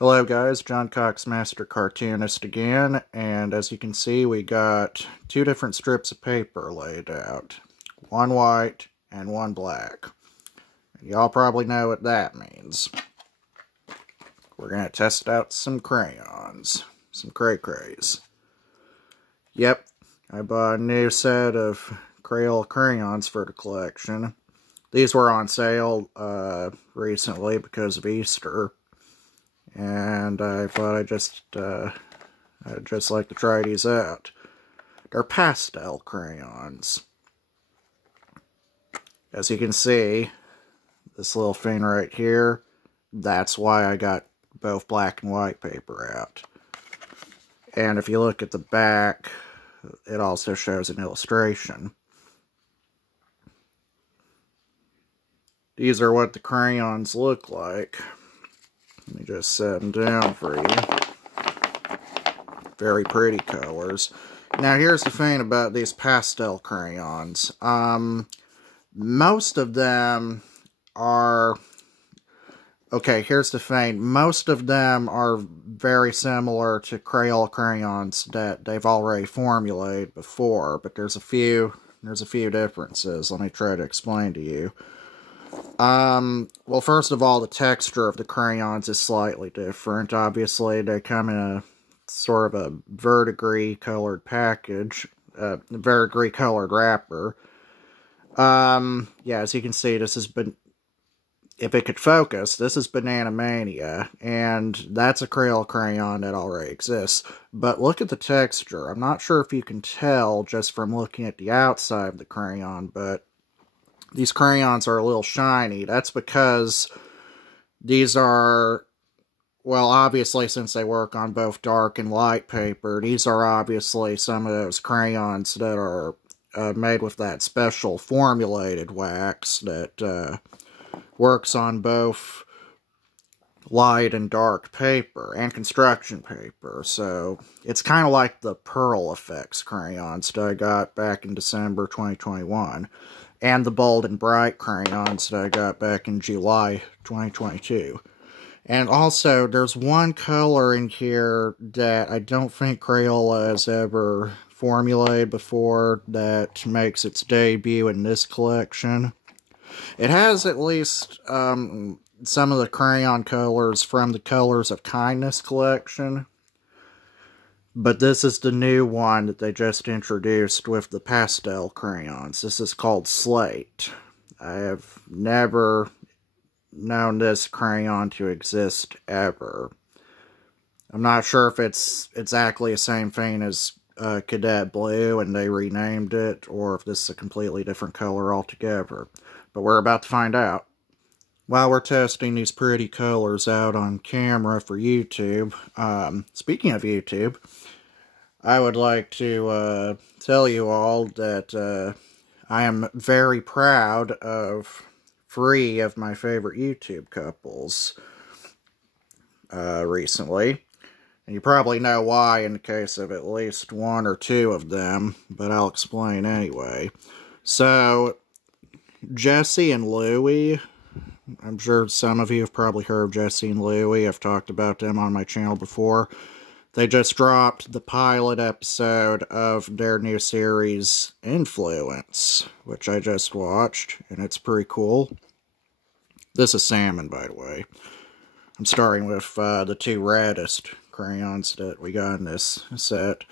Hello guys, John Cox, Master Cartoonist again, and as you can see we got two different strips of paper laid out. One white and one black. Y'all probably know what that means. We're going to test out some crayons, some Cray-Crays. Yep, I bought a new set of Crayola crayons for the collection. These were on sale recently because of Easter. And I thought I'd just like to try these out. They're pastel crayons. As you can see, this little thing right here, that's why I got both black and white paper out. And if you look at the back, it also shows an illustration. These are what the crayons look like. Let me just set them down for you. Very pretty colors. Now here's the thing about these pastel crayons. Most of them are... Okay, here's the thing. Most of them are very similar to Crayola crayons that they've already formulated before, but there's a few differences. Let me try to explain to you. Well, first of all, the texture of the crayons is slightly different. Obviously, they come in a sort of a verdigris colored package, verdigris colored wrapper. Yeah, as you can see, this has been, if it could focus, this is Banana Mania, and that's a Crayola crayon that already exists. But look at the texture. I'm not sure if you can tell just from looking at the outside of the crayon, but these crayons are a little shiny. That's because these are, well, obviously, since they work on both dark and light paper, these are obviously some of those crayons that are made with that special formulated wax that works on both light and dark paper and construction paper. So it's kind of like the Pearl Effects crayons that I got back in December 2021. And the Bold and Bright crayons that I got back in July 2022. And also, there's one color in here that I don't think Crayola has ever formulated before that makes its debut in this collection. It has at least some of the crayon colors from the Colors of Kindness collection. But this is the new one that they just introduced with the pastel crayons. This is called Slate. I have never known this crayon to exist ever. I'm not sure if it's exactly the same thing as Cadet Blue and they renamed it, or if this is a completely different color altogether. But we're about to find out. While we're testing these pretty colors out on camera for YouTube, speaking of YouTube, I would like to tell you all that I am very proud of 3 of my favorite YouTube couples recently. And you probably know why in the case of at least 1 or 2 of them, but I'll explain anyway. So, Jesse and Louie, I'm sure some of you have probably heard of Jesse and Louie. I've talked about them on my channel before. They just dropped the pilot episode of their new series, Influence, which I just watched, and it's pretty cool. This is salmon, by the way. I'm starting with the 2 reddest crayons that we got in this set.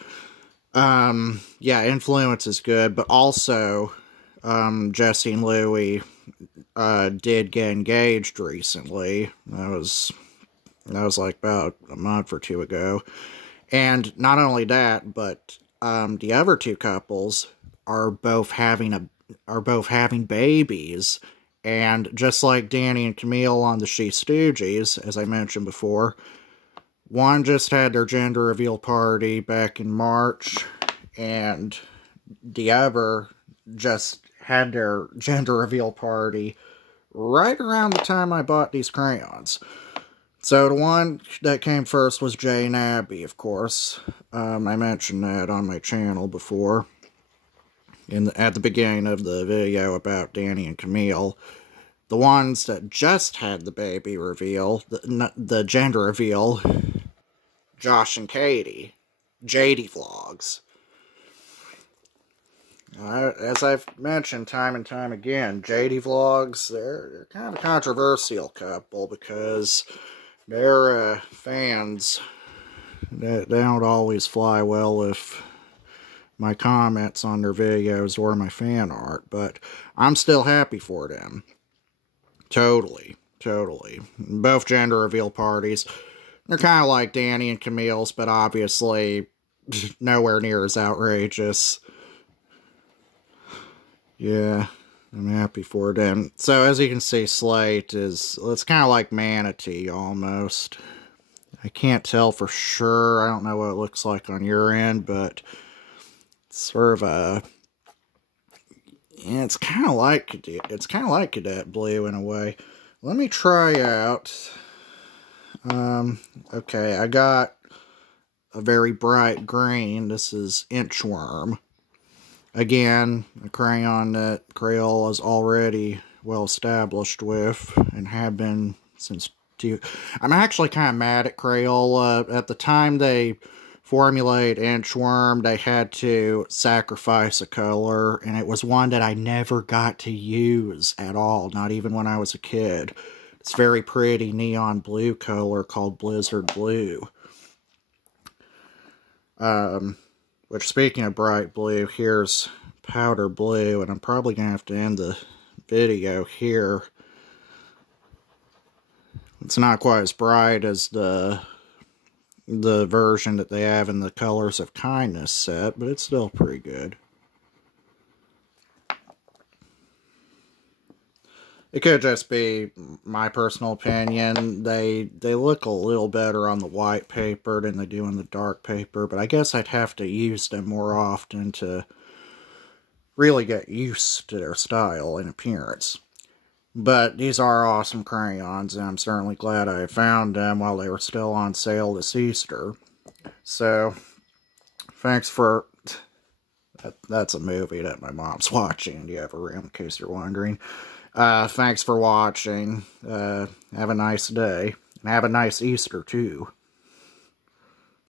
Yeah, Influence is good, but also Jesse and Louie did get engaged recently. That was like about a month or 2 ago. And not only that, but the other 2 couples are both having babies. And just like Danny and Camille on the She Stooges, as I mentioned before, one just had their gender reveal party back in March, and the other just had their gender reveal party right around the time I bought these crayons. So the one that came first was Jay and Abby, of course. I mentioned that on my channel before, at the beginning of the video about Danny and Camille. the ones that just had the baby reveal, the gender reveal, Josh and Katie, JD Vlogs. As I've mentioned time and time again, JD Vlogs, they're kind of a controversial couple because their fans, they don't always fly well with my comments on their videos or my fan art, but I'm still happy for them. Totally. Both gender reveal parties, they're kind of like Danny and Camille's, but obviously nowhere near as outrageous. Yeah, I'm happy for them. So as you can see, Slate it's kind of like Manatee almost. I can't tell for sure. I don't know what it looks like on your end, but it's sort of a, yeah, it's kind of like Cadet Blue in a way. Let me try out. Okay, I got a very bright green. This is Inchworm. Again, a crayon that Crayola is already well established with, and have been since... I'm actually kind of mad at Crayola. At the time they formulated Inchworm, they had to sacrifice a color, and it was one that I never got to use at all, not even when I was a kid. It's a very pretty neon blue color called Blizzard Blue. Which, speaking of bright blue, here's powder blue, and I'm probably going to have to end the video here. It's not quite as bright as the version that they have in the Colors of Kindness set, but it's still pretty good. It could just be my personal opinion. They look a little better on the white paper than they do on the dark paper, but I guess I'd have to use them more often to really get used to their style and appearance. But these are awesome crayons, and I'm certainly glad I found them while they were still on sale this Easter. So, thanks for... That's a movie that my mom's watching in the other room, in case you're wondering. Thanks for watching. Have a nice day. And have a nice Easter, too.